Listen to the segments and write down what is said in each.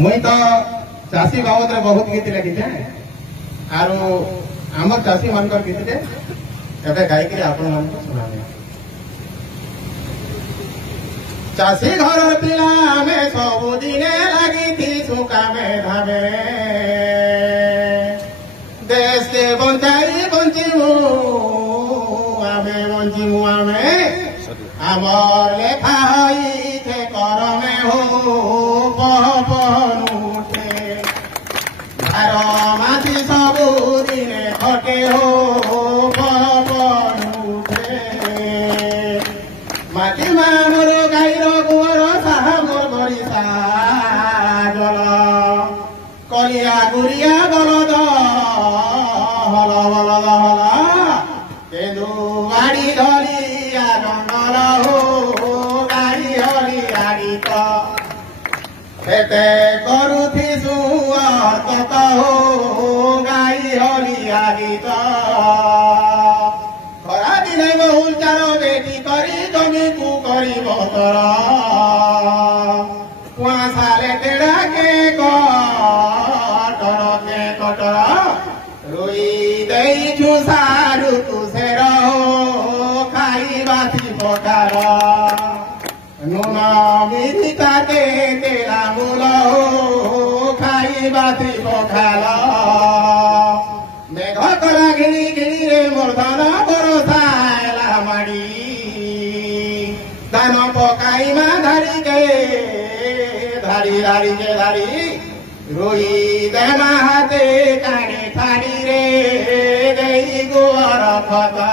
मुई तो चाषी बाबद बहुत गीत लिखे आर आम चाषी मान गीत एवं गायक आपण मान सुना चाषी घर पिला में सबुदिने लगी सुकामे धामे देश के बंचाई बंचीमु आमे बंचीमु आमे आमर लेखा हई थे करमे हो पहनुठे भार मासी सबुदिने खटे हो पहनुठे माटी मामर गाईर गुवर साहा मोर बरिसा जल कलिया गुरिया बलद हल बलद हला केन्दु गाड़ी धरिया जंगल हो गाड़ी हली गाड़ी तो खेते करुथिसु अर्थ हो गाई हली गाड़ी तो खरा दिने बहुल चार बेटी करी जमी को करी बतर कुआसाले टेढ़ा के कटर रोई देई छुसारू तुसे रहो खाई बाती पकार नुन मिरिता के तेरा मूल हो खाई बाती पखाल मेघ कला घिड़ी घिड़ी रे मूर्धन बरसा माड़ी धान पकाई मा धारी के धारी धारी के धारी रोई देना हाथे काणी थाड़ी रे गई गोर खता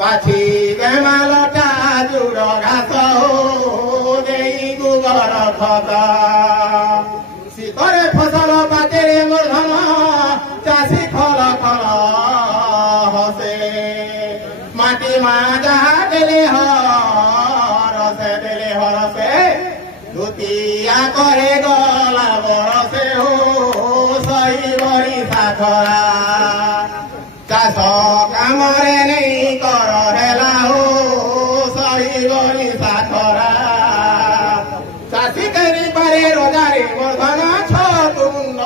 बाछी देना लटा जुड़ घास हो गई गोबर खता शीतरे फसल पाटेरे मूर्धन चाषी खल खल हसे माटी मा जहा देले हरसे धुतिया करे गला बरसे हो सही बड़ी साखरा चाष कामरे नहीं कर हेला हो सही बड़ी साखरा चाषी करी पारे रोजारे वर्धन छुंद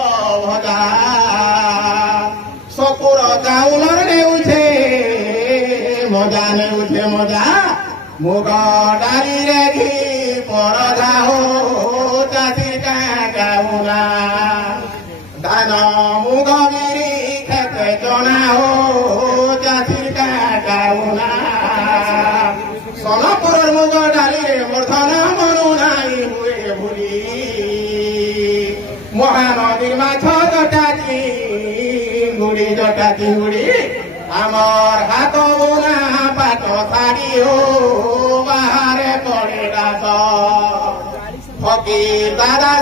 भजा शकुर चाउलर नेउछे मजा नेउछे मजा मुग डाली रे घी परधा हो चाषी गाउना धान मुग बिरी खेते चना हो चाषी गाउना सोनपुर मुग डाली रे मूर्धन मनु नाई हुए भूली महानदी माछ जटाती गुड़ी आमर हाथ बुना पाट शाड़ी हो बाहर पड़े दास फकीर दादा